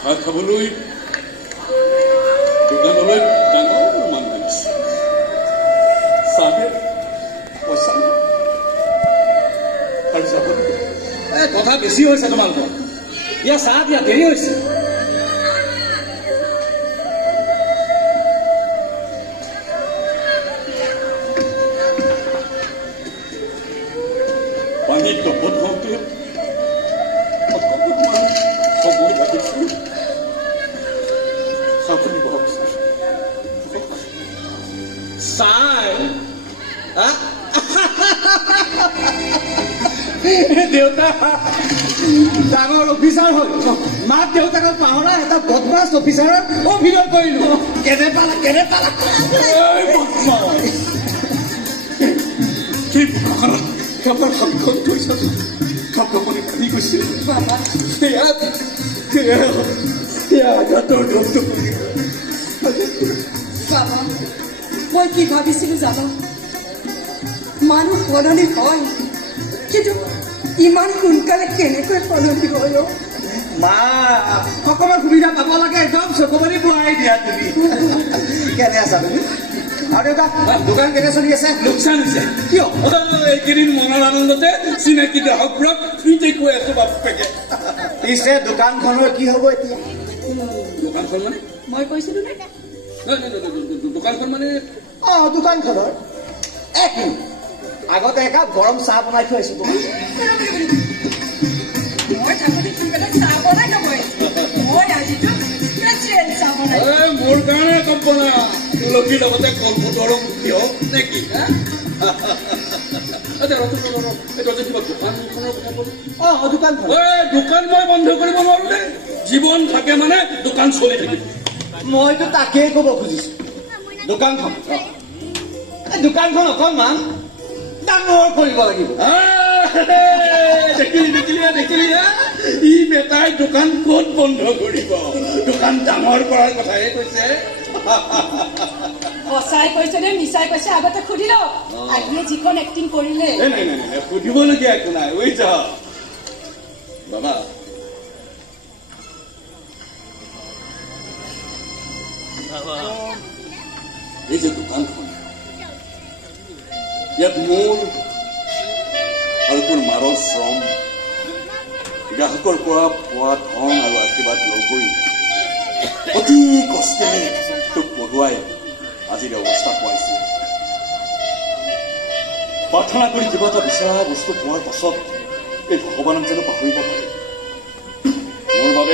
চাহ খাবলৈ দোকানলৈ ডাঙৰ মানুহ আহিছে চাহে পইচা আৰু যাব কথা বেছি হৈছে তোমালোকৰ দিয়া চাহ দিয়া দেৰি হৈছে পানী টপত হওঁতে সময় লাগিছিল চাই দেউতা ডাঙৰ অফিচাৰ হ'ল মাক দেউতাকক পাহৰা এটা বদমাছ অফিচাৰৰ অভিনয় কৰিলো কেনে পালা কি কাপৰ হাতখন থৈছা কাপড়ে ভাঙি গৈছে মই কি ভাবিছিলো যাবা মানুহ সলনি হয় কিন্তু ইমান সোনকালে কেনেকৈ সলনি হয় মা অকণমান সুবিধা পাব লাগে একদম চকুপানী বহাই দিয়া তুমি কেনে আছা তুমি আৰু দেউতা দোকান কেনে চলি আছে লোকচান হৈছে কিয় এইকেইদিন মনৰ আনন্দতে চিনাকি গ্ৰাহকবোৰক ফ্ৰীতে কৈ আছো বাপেকে পিছে দোকানখনৰ কি হ'ব এতিয়া দোকানখন মানে মই কৈছিলো নে দোকানখন মানে দোকানখনৰ এক মিনিট আগতে একাপ গৰম চাহ বনাই থৈ আছো মই থাকোঁতে বেলেগ চাহ বনাই নবই মই আজিতো স্পেচিয়েল চাহ বনাই মোৰ কাৰণে কাপ বনা তুলসীৰ লগতে কম্পিউটাৰো দিয়ক নেকি দোকান মই বন্ধ কৰিব নোৱাৰো দেই জীৱন থাকে মানে দোকান চলি থাকিব মইতো তাকেই ক'ব খুজিছো দোকানখন অকণমান ডাঙৰ কৰিব লাগিব দেখিলি ই বেটাই দোকান ক'ত বন্ধ কৰিব দোকান ডাঙৰ কৰাৰ কথাহে কৈছে সঁচাই কৈছে নে মিছাই কৈছে আগতে সুধি লওক আজিয়ে যিখন এক্টিং কৰিলে নাই সুধিবলগীয়া একো নাই বুজিছ বাবা এই যে দোকানখন ইয়াত মোৰ আৰু তোৰ মাৰৰ শ্ৰম গ্ৰাহকৰ পৰা পোৱা ধন আৰু আশীৰ্বাদ লগ কৰি অতি কষ্টেৰে তোক পঢ়ুৱাই আজিৰ অৱস্থা পোৱাইছে প্ৰাৰ্থনা কৰি কিবা এটা বিচৰা বস্তু পোৱাৰ পাছত এই ভগৱানক যেন পাহৰিব পাৰে